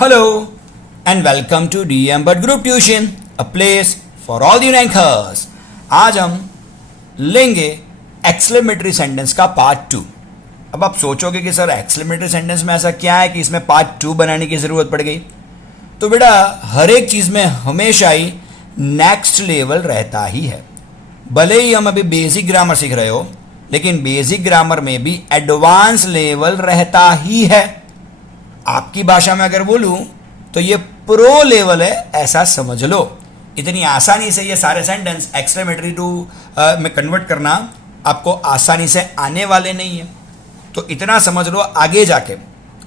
Hello and welcome to DM But Group Tuition, a place for all the rankers. आज हम लेंगे exclamatory sentence का part 2। अब आप सोचोगे कि सर एक्सक्लेमेटरी सेंटेंस में ऐसा क्या है कि इसमें पार्ट 2 बनाने की ज़रूरत पड़ गई। तो बेटा हर एक चीज़ में हमेशा ही नेक्स्ट लेवल रहता ही है। भले ही हम अभी बेसिक ग्रामर सीख रहे हो, लेकिन बेसिक ग्रामर में भी एडवांस लेवल रहता ही है। आपकी भाषा में अगर बोलूं तो ये प्रो लेवल है, ऐसा समझ लो। इतनी आसानी से ये सारे सेंटेंस एक्सक्लेमेटरी टू में कन्वर्ट करना आपको आसानी से आने वाले नहीं है। तो इतना समझ लो, आगे जाके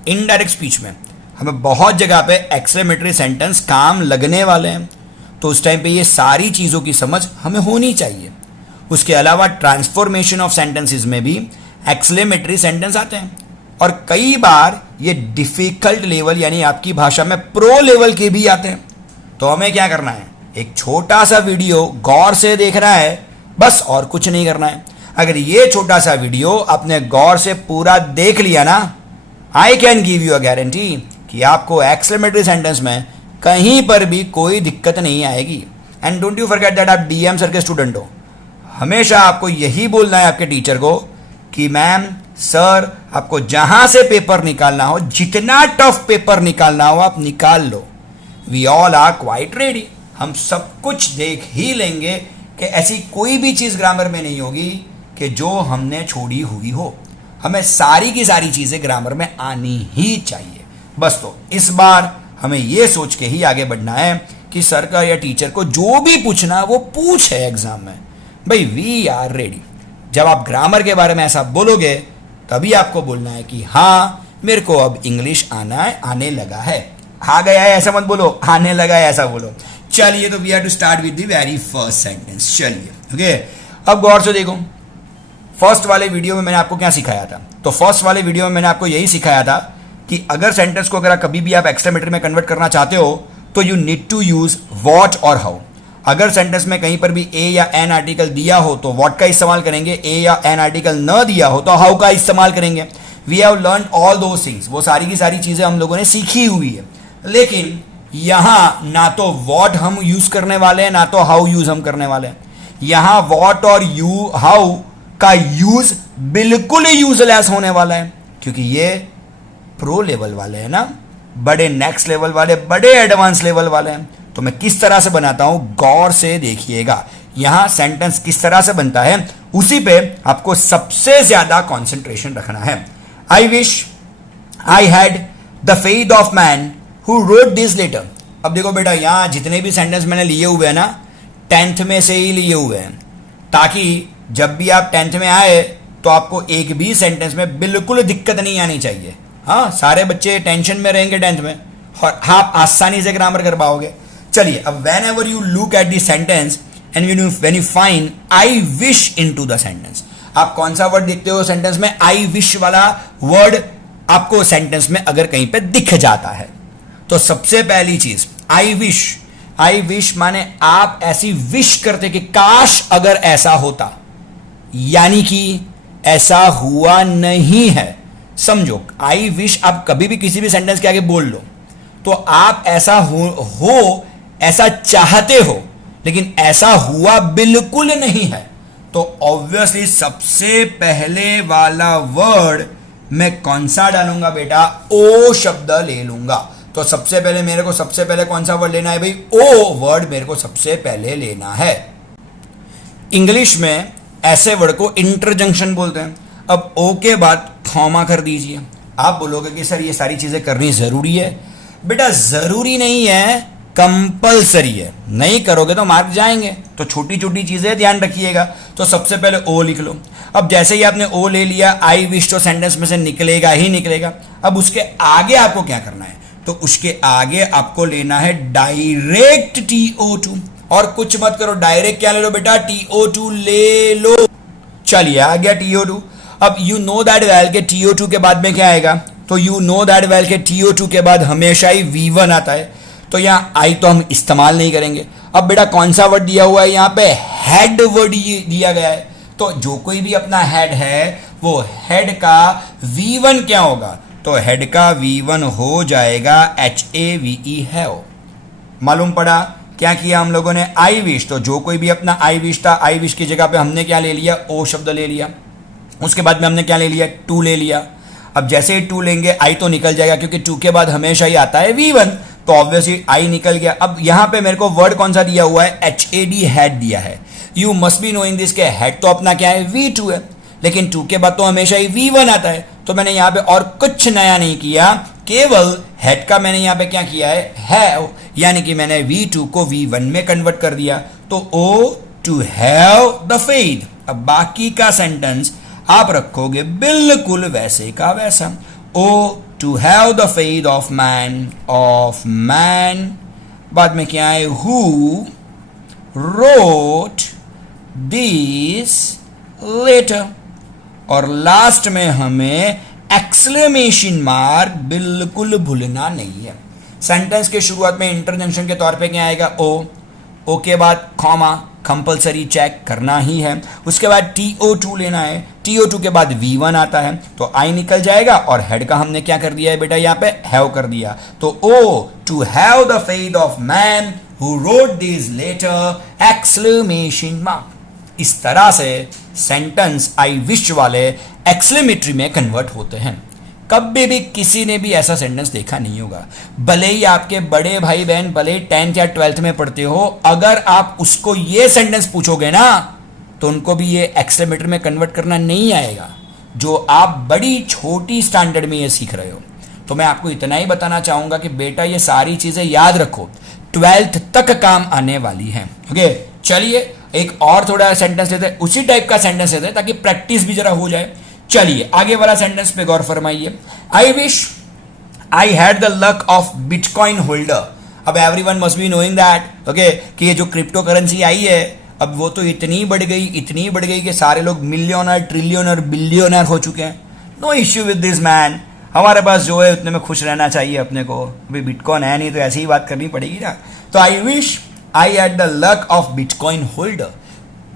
इनडायरेक्ट स्पीच में हमें बहुत जगह पे एक्सक्लेमेटरी सेंटेंस काम लगने वाले हैं। तो उस टाइम पे ये सारी चीज़ों की समझ हमें होनी चाहिए। उसके अलावा ट्रांसफॉर्मेशन ऑफ सेंटेंसेस में भी एक्सक्लेमेटरी सेंटेंस आते हैं, और कई बार ये डिफिकल्ट लेवल यानी आपकी भाषा में प्रो लेवल के भी आते हैं। तो हमें क्या करना है, एक छोटा सा वीडियो गौर से देखना है, बस और कुछ नहीं करना है। अगर ये छोटा सा वीडियो आपने गौर से पूरा देख लिया ना, I can give you a guarantee कि आपको एक्सक्लेमेटरी सेंटेंस में कहीं पर भी कोई दिक्कत नहीं आएगी। And don't you forget that आप डीएम सर के स्टूडेंट हो। हमेशा आपको यही बोलना है आपके टीचर को कि मैम सर आपको जहां से पेपर निकालना हो, जितना टफ पेपर निकालना हो आप निकाल लो। We all are quite ready. हम सब कुछ देख ही लेंगे कि ऐसी कोई भी चीज़ ग्रामर में नहीं होगी कि जो हमने छोड़ी हुई हो। हमें सारी की सारी चीज़ें ग्रामर में आनी ही चाहिए। बस तो इस बार हमें यह सोच के ही आगे बढ़ना है कि सर का या टीचर को जो भी पूछना वो पूछे एग्जाम में। भाई वी आर रेडी। जब आप ग्रामर के बारे में ऐसा बोलोगे तभी आपको बोलना है कि हाँ मेरे को अब इंग्लिश आने लगा है। आ गया है ऐसा मत बोलो, आने लगा है ऐसा बोलो। चलिए, तो we have to start with the very first sentence. चलिए ओके, अब गौर से देखो। फर्स्ट वाले वीडियो में मैंने आपको क्या सिखाया था? तो फर्स्ट वाले वीडियो में मैंने आपको यही सिखाया था कि अगर सेंटेंस को अगर कभी भी आप एक्सक्लेमेटरी में कन्वर्ट करना चाहते हो तो you need to use what और हाउ। अगर सेंटेंस में कहीं पर भी ए या एन आर्टिकल दिया हो तो व्हाट का इस्तेमाल करेंगे, ए या एन आर्टिकल न दिया हो तो हाउ का इस्तेमाल करेंगे। We have learn all those things. वो सारी की सारी चीजें हम लोगों ने सीखी हुई है, लेकिन यहां ना तो व्हाट हम यूज करने वाले हैं ना तो हाउ यूज हम करने वाले हैं। यहां व्हाट और हाउ का यूज बिल्कुल यूजलेस होने वाला है, क्योंकि ये प्रो लेवल वाले हैं ना, बड़े नेक्स्ट लेवल वाले, बड़े एडवांस लेवल वाले हैं। तो मैं किस तरह से बनाता हूं गौर से देखिएगा। यहां सेंटेंस किस तरह से बनता है उसी पे आपको सबसे ज्यादा कंसंट्रेशन रखना है। I wish I had the faith of man who wrote this letter. अब देखो बेटा, यहां जितने भी सेंटेंस मैंने लिए हुए हैं ना 10th में से ही लिए हुए हैं, ताकि जब भी आप 10th में आए तो आपको एक भी सेंटेंस में बिल्कुल दिक्कत नहीं आनी चाहिए। हाँ, सारे बच्चे टेंशन में रहेंगे 10th में और आप आसानी से ग्रामर कर पाओगे। चलिए, अब when ever you look at the sentence and when you find I wish into the sentence, आप कौन सा वर्ड देखते हो सेंटेंस में? आई विश वाला वर्ड आपको सेंटेंस में अगर कहीं पे दिख जाता है तो सबसे पहली चीज आई विश। आई विश माने आप ऐसी विश करते कि काश अगर ऐसा होता, यानी कि ऐसा हुआ नहीं है। समझो, आई विश आप कभी भी किसी भी सेंटेंस के आगे बोल लो तो आप ऐसा हो ऐसा चाहते हो, लेकिन ऐसा हुआ बिल्कुल नहीं है। तो ऑब्वियसली सबसे पहले वाला वर्ड मैं कौन सा डालूंगा बेटा? ओ शब्द ले लूंगा। तो सबसे पहले मेरे को सबसे पहले कौन सा वर्ड लेना है भाई? ओ वर्ड मेरे को सबसे पहले लेना है। इंग्लिश में ऐसे वर्ड को इंटरजंक्शन बोलते हैं। अब ओ के बाद कॉमा कर दीजिए। आप बोलोगे कि सर ये सारी चीजें करनी जरूरी है। बेटा जरूरी नहीं है, कंपलसरी है। नहीं करोगे तो मार्क जाएंगे। तो छोटी छोटी चीजें ध्यान रखिएगा। तो सबसे पहले ओ लिख लो। अब जैसे ही आपने ओ ले लिया, आई विश तो सेंटेंस में से निकलेगा ही निकलेगा। अब उसके आगे आपको क्या करना है? तो उसके आगे आपको लेना है डायरेक्ट TO2। और कुछ मत करो, डायरेक्ट क्या ले लो बेटा? TO2 ले लो। चलिए, आ गया TO2। अब यू नो दैट वेल के TO2 के बाद में क्या आएगा? तो यू नो दैट वेल के TO2 के बाद हमेशा ही V1 आता है। तो यहाँ आई तो हम इस्तेमाल नहीं करेंगे। अब बेटा कौन सा वर्ड दिया हुआ है? यहाँ पे हेड वर्ड दिया गया है। तो जो कोई भी अपना हेड है वो हेड का V1 क्या होगा? तो हेड का V1 हो जाएगा HAVE हैव। मालूम पड़ा क्या किया हम लोगों ने, आई विश, तो जो कोई भी अपना आई विश था, आई विश की जगह पे हमने क्या ले लिया, ओ शब्द ले लिया। उसके बाद में हमने क्या ले लिया, टू ले लिया। अब जैसे ही टू लेंगे आई तो निकल जाएगा, क्योंकि टू के बाद हमेशा ही आता है V1, तो ऑब्वियसली आई निकल गया। अब यहां पे मेरे को वर्ड कौन सा दिया हुआ है, HAD हैड दिया है। You must be knowing this के हेड तो अपना क्या है, V2 है, लेकिन टू के बाद तो हमेशा ही V1 आता है। तो मैंने यहां पे और कुछ नया नहीं किया, केवल हेड का मैंने यहां पे क्या किया है, हैव, यानी कि मैंने V2 को V1 में कन्वर्ट कर दिया। तो O to have the faith. अब बाकी का सेंटेंस आप रखोगे बिल्कुल वैसे का वैसा। O to have the faith of man, बाद में क्या है, हु रोट दिस लेटर, और लास्ट में हमें एक्सक्लेमेशन मार्क बिल्कुल भूलना नहीं है। सेंटेंस के शुरुआत में इंटरजेक्शन के तौर पे क्या आएगा, ओ के बाद कॉमा, कंपलसरी चेक करना ही है। उसके बाद TO2 लेना है, TO2 के बाद V1 आता है, तो आई निकल जाएगा, और हेड का हमने क्या कर दिया है बेटा, यहाँ पे हैव कर दिया। तो O to have the faith of man who wrote this letter, exclamation mark. इस तरह से सेंटेंस आई विश वाले एक्सक्लेमेटरी में कन्वर्ट होते हैं। कभी भी किसी ने भी ऐसा सेंटेंस देखा नहीं होगा, भले ही आपके बड़े भाई बहन भले 10th या 12th में पढ़ते हो, अगर आप उसको ये सेंटेंस पूछोगे ना, तो उनको भी ये एक्सक्लेमेटरी में कन्वर्ट करना नहीं आएगा, जो आप बड़ी छोटी स्टैंडर्ड में ये सीख रहे हो। तो मैं आपको इतना ही बताना चाहूंगा कि बेटा ये सारी चीजें याद रखो, 12th तक काम आने वाली है। ओके, चलिए एक और थोड़ा सेंटेंस लेते हैं, उसी टाइप का सेंटेंस लेते हैं ताकि प्रैक्टिस भी जरा हो जाए। चलिए आगे वाला सेंटेंस पे गौर फरमाइए। I wish I had the luck of bitcoin holder. अब everyone must be knowing that, okay, कि ये जो क्रिप्टो करेंसी आई है, अब वो तो इतनी बढ़ गई कि सारे लोग मिलियनर, ट्रिलियनर, बिलियनर हो चुके हैं। No issue with this man, हमारे पास जो है उतने में खुश रहना चाहिए अपने को। अभी बिटकॉइन है नहीं तो ऐसी ही बात करनी पड़ेगी ना। तो आई wish I had the luck of bitcoin holder.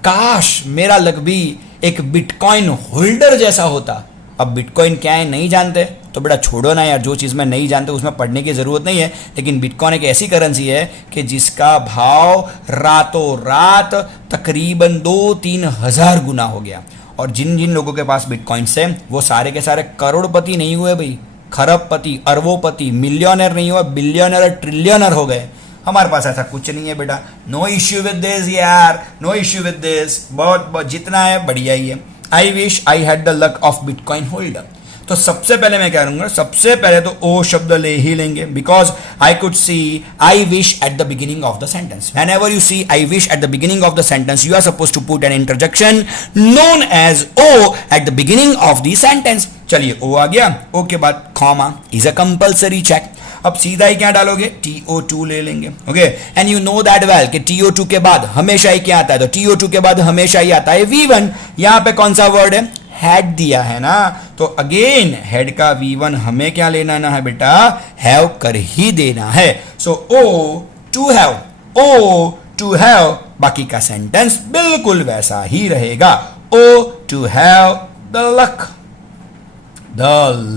काश मेरा लक भी एक बिटकॉइन होल्डर जैसा होता। अब बिटकॉइन क्या है नहीं जानते तो बेटा छोड़ो ना यार, जो चीज़ में नहीं जानते उसमें पढ़ने की ज़रूरत नहीं है। लेकिन बिटकॉइन एक ऐसी करेंसी है कि जिसका भाव रातों रात तकरीबन 2-3 हज़ार गुना हो गया। और जिन जिन लोगों के पास बिटकॉइन्स है वो सारे के सारे करोड़पति नहीं हुए भाई, खरबपति, अरबोपति, मिलियनर नहीं हुआ, बिलियनर और ट्रिलियनर हो गए। हमारे पास ऐसा कुछ नहीं है बेटा। नो इश्यू विद दिस यार, नो इश्यू विद दिस, बहुत जितना है बढ़िया ही है। I wish I had the luck of bitcoin holder. तो सबसे पहले मैं क्या करूंगा, सबसे पहले तो ओ शब्द ले ही लेंगे, because I could see I wish at the beginning of the sentence. Whenever you see I wish at the beginning of the sentence, you are suppose to put an interjection known as O at the beginning of the sentence. चलिए O आ गया, O के बाद comma is a compulsory check. अब सीधा ही क्या डालोगे, TO2 ले लेंगे। Okay, and you know that well कि TO2 के बाद हमेशा ही क्या आता है, तो TO2 के बाद हमेशा ही आता है V1। यहां पे कौन सा वर्ड है, हैड दिया है ना, तो अगेन हेड का V1 हमें क्या लेना ना है बेटा, हैव कर ही देना है। So ought to have, ought to have, बाकी का सेंटेंस बिल्कुल वैसा ही रहेगा। Ought to have the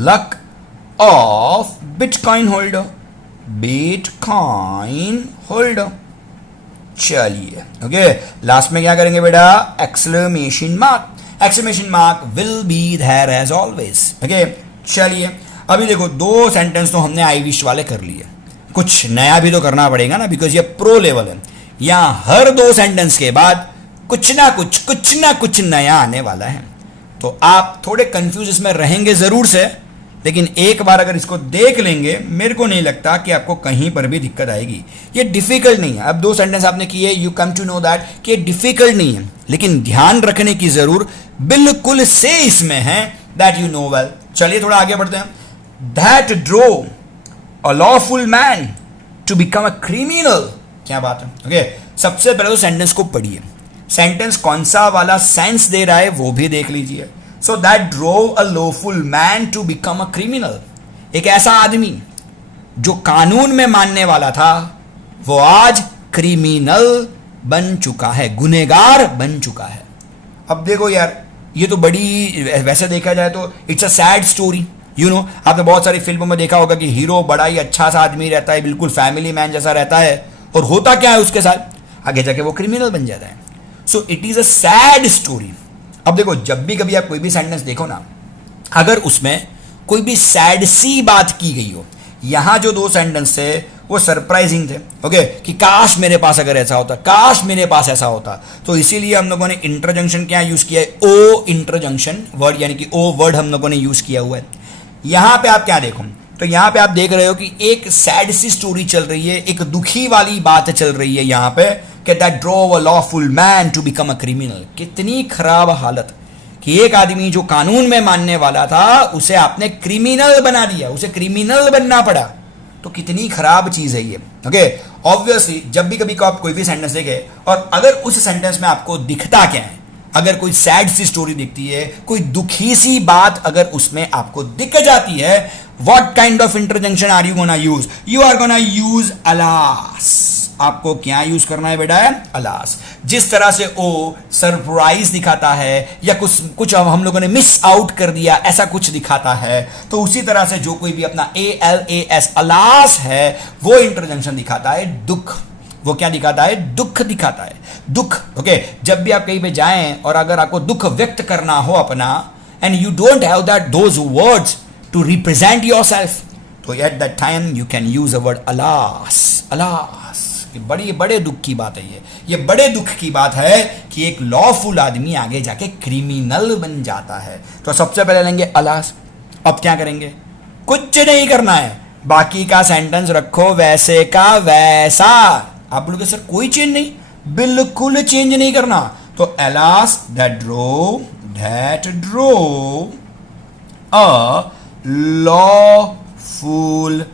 luck of bitcoin holder, bitcoin holder. चलिए ओके, लास्ट में क्या करेंगे बेटा, exclamation mark. Exclamation mark will be there as always. Okay, चलिए अभी देखो दो सेंटेंस तो हमने आई विश वाले कर लिए, कुछ नया भी तो करना पड़ेगा ना, बिकॉज ये प्रो लेवल है। यहां हर दो सेंटेंस के बाद कुछ ना कुछ नया आने वाला है। तो आप थोड़े कंफ्यूज इसमें रहेंगे जरूर से, लेकिन एक बार अगर इसको देख लेंगे मेरे को नहीं लगता कि आपको कहीं पर भी दिक्कत आएगी। ये डिफिकल्ट नहीं है। अब दो सेंटेंस आपने किए, you come to know that कि डिफिकल्ट नहीं है, लेकिन ध्यान रखने की जरूर बिल्कुल से इसमें है, दैट यू नो वेल। चलिए थोड़ा आगे बढ़ते हैं। That drew a lawful man to become a criminal. क्या बात है। ओके, सबसे पहले तो सेंटेंस को पढ़िए, सेंटेंस कौन सा वाला सेंस दे रहा है वो भी देख लीजिए। So that drove a lawful man to become a criminal. एक ऐसा आदमी जो कानून में मानने वाला था वो आज क्रिमिनल बन चुका है, गुनहगार बन चुका है। अब देखो यार, ये तो बड़ी, वैसे देखा जाए तो इट्स अ सैड स्टोरी, आपने बहुत सारी फिल्मों में देखा होगा कि हीरो बड़ा ही अच्छा सा आदमी रहता है, बिल्कुल फैमिली मैन जैसा रहता है, और होता क्या है उसके साथ, आगे जाके वो क्रिमिनल बन जाता है. So it is a sad story. अब देखो, जब भी कभी आप कोई भी सेंटेंस देखो ना, अगर उसमें कोई भी सैड सी बात की गई हो, यहां जो दो सेंटेंस थे वो सरप्राइजिंग थे. ओके, कि काश मेरे पास अगर ऐसा होता, काश मेरे पास ऐसा होता. तो इसीलिए हम लोगों ने इंटरजंक्शन क्या यूज किया है, ओ इंटरजंक्शन वर्ड, यानी कि ओ वर्ड हम लोगों ने यूज किया हुआ है. यहां पे आप क्या देखो, तो यहां पे आप देख रहे हो कि एक सैड सी स्टोरी चल रही है, एक दुखी वाली बात चल रही है यहां पे, कि that drove a lawful man to become a criminal. कितनी खराब हालत कि एक आदमी जो कानून में मानने वाला था उसे आपने क्रिमिनल बना दिया, उसे क्रिमिनल बनना पड़ा. तो कितनी खराब चीज है ये. ओके, ऑब्वियसली जब भी कभी को आप कोई भी सेंटेंस देखे और अगर उस सेंटेंस में आपको दिखता क्या है, अगर कोई सैड सी स्टोरी दिखती है, कोई दुखी सी बात अगर उसमें आपको दिख जाती है, what kind of interjection are you gonna use? You are gonna use alas. आपको क्या यूज करना है बेटा? अलास. जिस तरह से ओ सरप्राइज दिखाता है या कुछ हम लोगों ने मिस आउट कर दिया ऐसा कुछ दिखाता है, तो उसी तरह से जो कोई भी अपना ALAS अलास है वो इंटरजेक्शन दिखाता है दुख. वो क्या दिखाता है? दुख दिखाता है. दुख. ओके, जब भी आप कहीं पे जाएं और अगर आपको दुख व्यक्त करना हो अपना, and you don't have that those words to represent yourself, तो at that time you can use a word alas. Alas. बड़ी बड़े दुख की बात है ये बड़े दुख की बात है कि एक लॉफुल आदमी आगे जाके क्रिमिनल बन जाता है. तो सबसे पहले लेंगे अलास. अब क्या करेंगे? कुछ नहीं करना है, बाकी का सेंटेंस रखो वैसे का वैसा. आप बोलोगे सर कोई चेंज नहीं, बिल्कुल चेंज नहीं करना. तो alas that drew a lawful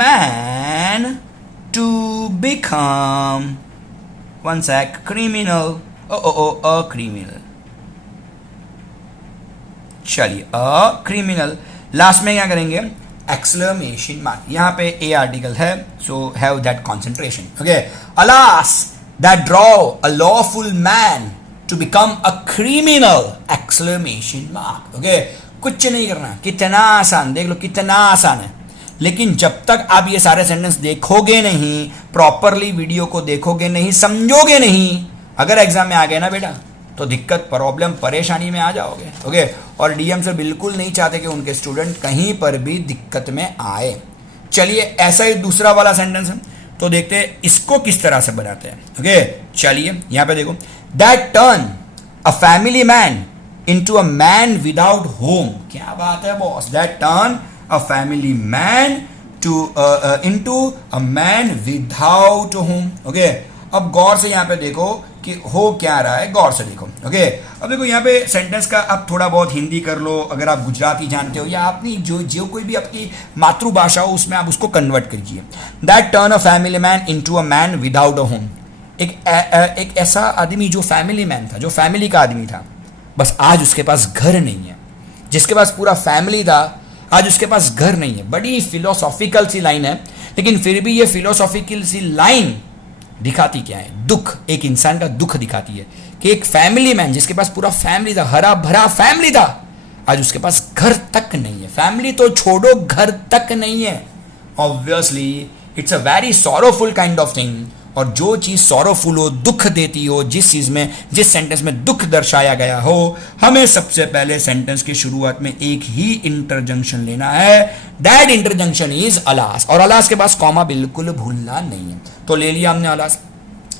man to become one sec criminal. a criminal. चलिए, a criminal. लास्ट में क्या करेंगे? Exclamation mark. यहां पे ए आर्टिकल है, so have that concentration. Okay, alas that draw a lawful man to become a criminal. Exclamation mark. Okay, कुछ नहीं करना. कितना आसान, देख लो कितना आसान है. लेकिन जब तक आप ये सारे सेंटेंस देखोगे नहीं, प्रॉपरली वीडियो को देखोगे नहीं, समझोगे नहीं, अगर एग्जाम में आ गए ना बेटा, तो दिक्कत, प्रॉब्लम, परेशानी में आ जाओगे. ओके, और डीएम से बिल्कुल नहीं चाहते कि उनके स्टूडेंट कहीं पर भी दिक्कत में आए. चलिए, ऐसा ही दूसरा वाला सेंटेंस है, तो देखते हैं इसको किस तरह से बनाते हैं. ओके, चलिए यहां पे देखो. That turn a family man into a man without home. क्या बात है boss? That turn a family man into a man without home. Okay, अब गौर से यहां पे देखो कि हो क्या रहा है, गौर से देखो. ओके, अब देखो यहां पे सेंटेंस का आप थोड़ा बहुत हिंदी कर लो, अगर आप गुजराती जानते हो या अपनी जो कोई भी आपकी मातृभाषा हो उसमें आप उसको कन्वर्ट कीजिए. That turn a family man into a man without a home. एक ऐसा आदमी जो फैमिली मैन था, जो फैमिली का आदमी था, बस आज उसके पास घर नहीं है. जिसके पास पूरा फैमिली था, आज उसके पास घर नहीं है. बड़ी फिलोसॉफिकल सी लाइन है, लेकिन फिर भी ये फिलोसॉफिकल सी लाइन दिखाती क्या है? दुख. एक इंसान का दुख दिखाती है कि एक फैमिली मैन जिसके पास पूरा फैमिली था, हरा भरा फैमिली था, आज उसके पास घर तक नहीं है. फैमिली तो छोड़ो, घर तक नहीं है. Obviously it's a very sorrowful kind of thing. और जो चीज सॉरोफुल हो, दुख देती हो, जिस चीज में, जिस सेंटेंस में दुख दर्शाया गया हो, हमें सबसे पहले सेंटेंस की शुरुआत में एक ही इंटरजंक्शन लेना है. That interjection is alas. और अलास के पास कॉमा बिल्कुल भूलना नहीं है. तो ले लिया हमने अलास.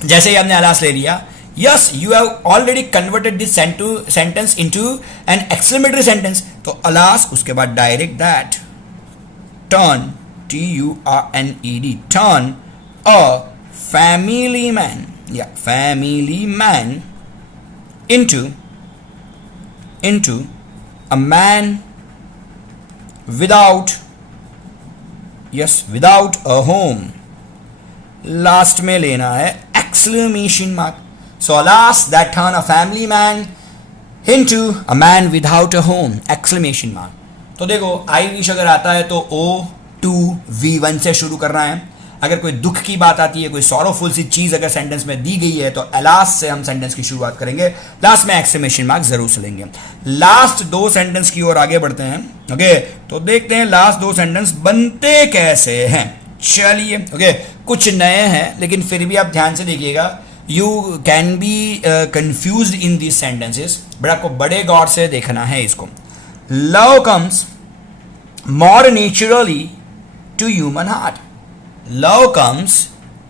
जैसे ही हमने अलास ले लिया, yes you have already converted this sentence into an exclamatory sentence. तो अलास, उसके बाद direct that turn TURNED turn a family man into a man without a home. Last में लेना है exclamation mark. So alas that turn a family man into a man without a home. exclamation mark. तो देखो I wish अगर आता है तो O2V1 से शुरू करना है. अगर कोई दुख की बात आती है, कोई सॉरोफुल सी चीज अगर सेंटेंस में दी गई है, तो अलास से हम सेंटेंस की शुरुआत करेंगे, लास्ट में एक्सक्लेमेशन मार्क जरूर से लेंगे। लास्ट दो सेंटेंस की ओर आगे बढ़ते हैं। ओके, तो देखते हैं लास्ट दो सेंटेंस बनते कैसे हैं। चलिए, ओके, कुछ नए हैं लेकिन फिर भी आप ध्यान से देखिएगा, you can be confuse in these sentences, but आपको बड़े गौर से देखना है इसको। Love comes more naturally to human heart. Love comes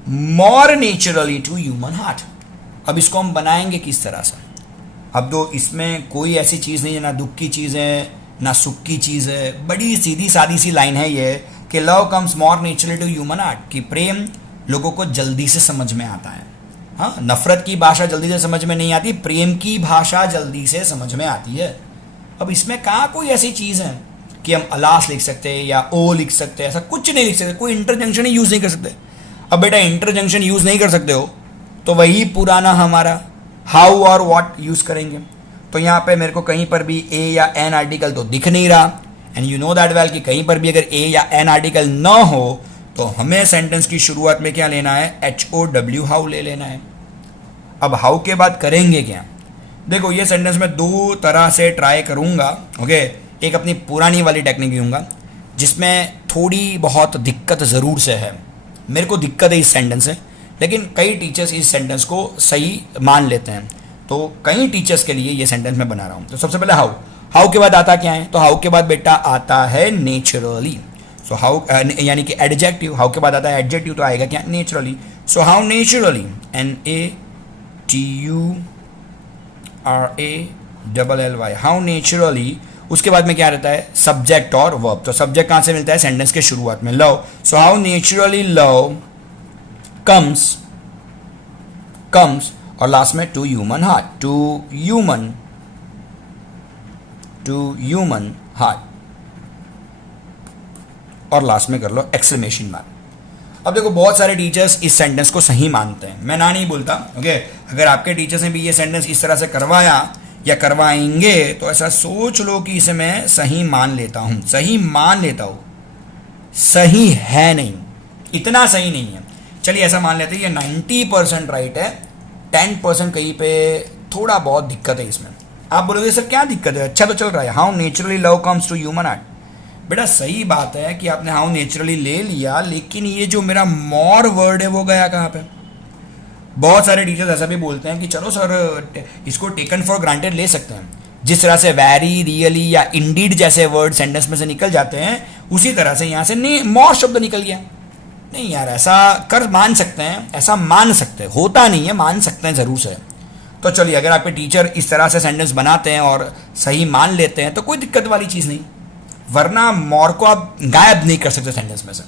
more naturally to human heart. अब इसको हम बनाएंगे किस तरह से? अब तो इसमें कोई ऐसी चीज़ नहीं है, ना दुख की चीज़ है ना सुख की चीज़ है, बड़ी सीधी सादी सी लाइन है ये कि love comes more naturally to human heart, कि प्रेम लोगों को जल्दी से समझ में आता है। हाँ, नफरत की भाषा जल्दी से समझ में नहीं आती, प्रेम की भाषा जल्दी से समझ में आती है। अब इसमें कहाँ कोई ऐसी चीज़ है कि हम अलास लिख सकते हैं या ओ लिख सकते हैं, ऐसा कुछ नहीं लिख सकते, कोई इंटरजंक्शन ही यूज नहीं कर सकते। अब बेटा इंटरजंक्शन यूज नहीं कर सकते हो तो वही पुराना हमारा हाउ और व्हाट यूज करेंगे। तो यहाँ पे मेरे को कहीं पर भी ए या एन आर्टिकल तो दिख नहीं रहा, and you know that well कि कहीं पर भी अगर ए या एन आर्टिकल ना हो तो हमें सेंटेंस की शुरुआत में क्या लेना है, HOW हाउ ले लेना है। अब हाउ के बाद करेंगे क्या, देखो ये सेंटेंस में दो तरह से ट्राई करूंगा। ओके, एक अपनी पुरानी वाली टेक्निक लूँगा जिसमें थोड़ी बहुत दिक्कत ज़रूर से है, मेरे को दिक्कत है इस सेंटेंस से, लेकिन कई टीचर्स इस सेंटेंस को सही मान लेते हैं, तो कई टीचर्स के लिए ये सेंटेंस मैं बना रहा हूँ। तो सबसे पहले हाउ, हाउ के बाद आता क्या है, तो हाउ के बाद बेटा आता है नेचुरली। सो हाउ यानी कि एडजेक्टिव, हाउ के बाद आता है एडजेक्टिव, तो आएगा क्या, naturally. So how naturally, NATURALLY, how naturally. उसके बाद में क्या रहता है, सब्जेक्ट और वर्ब। तो सब्जेक्ट कहां से मिलता है, सेंटेंस के शुरुआत में, love. So how naturally love comes और लास्ट में to human heart, to human heart, और लास्ट में कर लो एक्सक्लेमेशन मार्क। अब देखो बहुत सारे टीचर्स इस सेंटेंस को सही मानते हैं, मैं ना नहीं बोलता। ओके, अगर आपके टीचर्स ने भी ये सेंटेंस इस तरह से करवाया या करवाएंगे तो ऐसा सोच लो कि इसे मैं सही मान लेता हूं, सही है नहीं, इतना सही नहीं है, चलिए ऐसा मान लेते हैं ये 90% राइट है, 10% कहीं पे थोड़ा बहुत दिक्कत है इसमें। आप बोलोगे सर क्या दिक्कत है, अच्छा तो चल रहा है, how naturally love comes to human heart. बेटा सही बात है कि आपने हाउ नेचुरली ले लिया, लेकिन ये जो मेरा मोर वर्ड है वो गया कहाँ पे। बहुत सारे टीचर्स ऐसा भी बोलते हैं कि चलो सर इसको टेकन फॉर ग्रांटेड ले सकते हैं, जिस तरह से वेरी, रियली या इंडीड जैसे वर्ड सेंटेंस में से निकल जाते हैं, उसी तरह से यहाँ से नहीं मोर शब्द निकल गया। नहीं यार, ऐसा कर मान सकते हैं, ऐसा मान सकते हैं, होता नहीं है, मान सकते हैं जरूर से। तो चलिए अगर आपके टीचर इस तरह से सेंटेंस बनाते हैं और सही मान लेते हैं तो कोई दिक्कत वाली चीज़ नहीं, वरना मोर को आप गायब नहीं कर सकते सेंटेंस में से।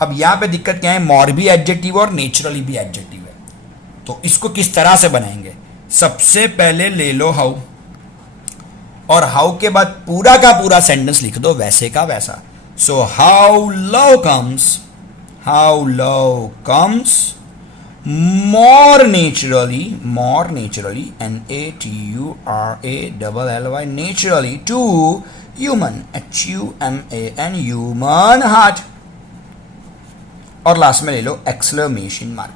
अब यहाँ पे दिक्कत क्या है, मोर भी एडजेक्टिव और नेचुरली भी एडजेक्टिव है, तो इसको किस तरह से बनाएंगे। सबसे पहले ले लो हाउ, और हाउ के बाद पूरा का पूरा सेंटेंस लिख दो वैसे का वैसा। So how love comes more naturally, NATURALLY, naturally to human, HUMAN, human heart, और लास्ट में ले लो एक्सक्लेमेशन मार्क।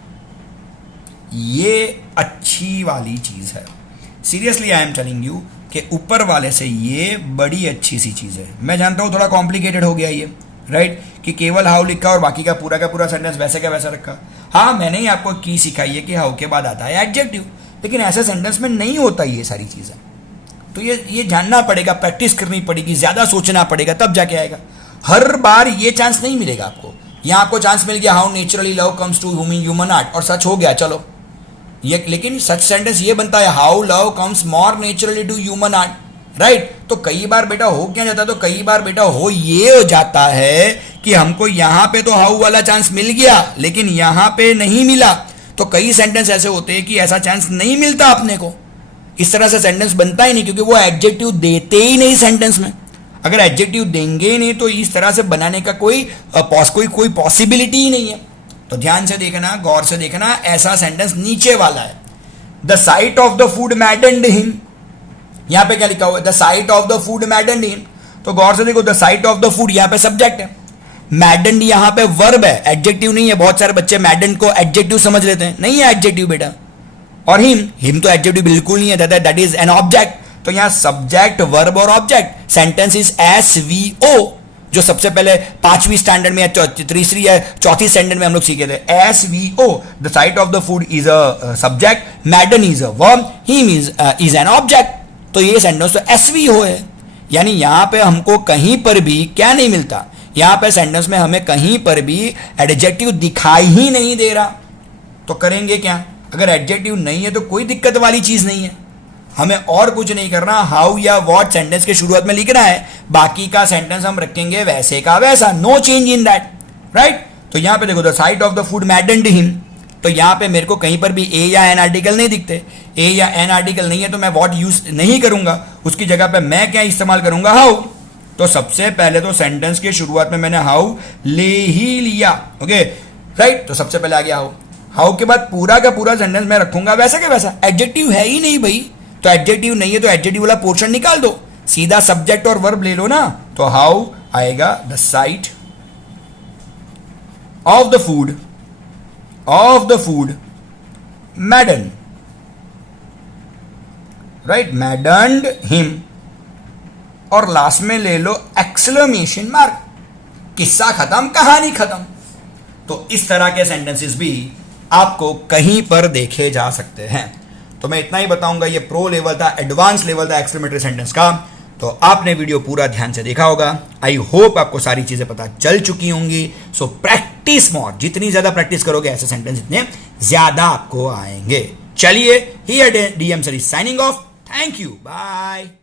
ये अच्छी वाली चीज है, seriously I am telling you कि ऊपर वाले से ये बड़ी अच्छी सी चीज है। मैं जानता हूँ थोड़ा कॉम्प्लिकेटेड हो गया ये, राइट, कि केवल हाउ लिखा और बाकी का पूरा सेंटेंस वैसे का वैसा रखा। हाँ, मैंने ही आपको की सिखाई है कि हाउ के बाद आता है एडजेक्टिव, लेकिन ऐसे सेंटेंस में नहीं होता ये सारी चीजें, तो ये जानना पड़ेगा, प्रैक्टिस करनी पड़ेगी, ज्यादा सोचना पड़ेगा, तब जाके आएगा। हर बार ये चांस नहीं मिलेगा आपको। यहाँ आपको चांस मिल गया how naturally love comes to human heart और सच हो गया, चलो ये, लेकिन सच सेंटेंस ये बनता है how love comes more naturally to human heart, right. तो कई बार बेटा हो क्या जाता है, तो कई बार बेटा हो ये हो जाता है कि हमको यहां पे तो हाउ वाला चांस मिल गया लेकिन यहां पे नहीं मिला। तो कई सेंटेंस ऐसे होते हैं कि ऐसा चांस नहीं मिलता अपने को, इस तरह से सेंटेंस बनता ही नहीं, क्योंकि वो एडजेक्टिव देते ही नहीं सेंटेंस में। अगर एडजेक्टिव देंगे ही नहीं तो इस तरह से बनाने का कोई पॉसिबिलिटी ही नहीं है। तो ध्यान से देखना, गौर से देखना, ऐसा सेंटेंस नीचे वाला है, the sight of the food maddened him. यहां पे क्या लिखा हुआ है, the sight of the food maddened him, तो गौर से देखो, the sight of the food यहाँ पे सब्जेक्ट है, मैडन यहां पे वर्ब है, एडजेक्टिव नहीं है। बहुत सारे बच्चे मैडन को एडजेक्टिव समझ लेते हैं, नहीं है एडजेक्टिव बेटा। और हिम तो एडजेक्टिव बिल्कुल नहीं है, दैट इज एन ऑब्जेक्ट। तो यहां सब्जेक्ट वर्ब और ऑब्जेक्ट, सेंटेंस इज SVO, जो सबसे पहले 5वीं स्टैंडर्ड में या तीसरी या चौथी स्टैंडर्ड में हम लोग सीखे थे। SVO, the sight of the food is a subject, मैडन is a verb, him is an object. तो ये सेंटेंस तो SVO है। यानी यहां पे हमको कहीं पर भी क्या नहीं मिलता, यहां पे सेंटेंस में हमें कहीं पर भी एडजेक्टिव दिखाई ही नहीं दे रहा। तो करेंगे क्या? अगर एडजेक्टिव नहीं है तो कोई दिक्कत वाली चीज नहीं है, हमें और कुछ नहीं करना। हाउ या व्हाट सेंटेंस के शुरुआत में लिखना है, बाकी का सेंटेंस हम रखेंगे वैसे का वैसा, no change in that, right. तो यहां पे देखो, the sight of the food maddened him, तो यहां पे मेरे को कहीं पर भी ए या एन आर्टिकल नहीं दिखते। ए या एन आर्टिकल नहीं है तो मैं व्हाट यूज नहीं करूंगा, उसकी जगह पे मैं क्या इस्तेमाल करूंगा? हाउ। तो सबसे पहले तो सेंटेंस की शुरुआत में मैंने हाउ ले ही लिया, ओके राइट। तो सबसे पहले आ गया हाउ। हाउ के बाद पूरा का पूरा सेंटेंस मैं रखूंगा वैसा के वैसा, एडजेक्टिव है ही नहीं भाई। तो एडजेक्टिव नहीं है तो एडजेक्टिव वाला पोर्शन निकाल दो, सीधा सब्जेक्ट और वर्ब ले लो ना। तो हाउ आएगा the sight of the food मैडन, right, मैडन्ड him, और लास्ट में ले लो एक्सक्लेमेशन मार्क। किस्सा खत्म, कहानी खत्म। तो इस तरह के सेंटेंसेस भी आपको कहीं पर देखे जा सकते हैं। तो मैं इतना ही बताऊंगा, ये प्रो लेवल था, एडवांस लेवल था एक्सक्लेमेटरी सेंटेंस का। तो आपने वीडियो पूरा ध्यान से देखा होगा। आई होप आपको सारी चीजें पता चल चुकी होंगी। सो प्रैक्टिस मोर, जितनी ज्यादा प्रैक्टिस करोगे ऐसे सेंटेंस इतने ज्यादा आपको आएंगे। चलिए, here DM sir is signing off. Thank you, bye.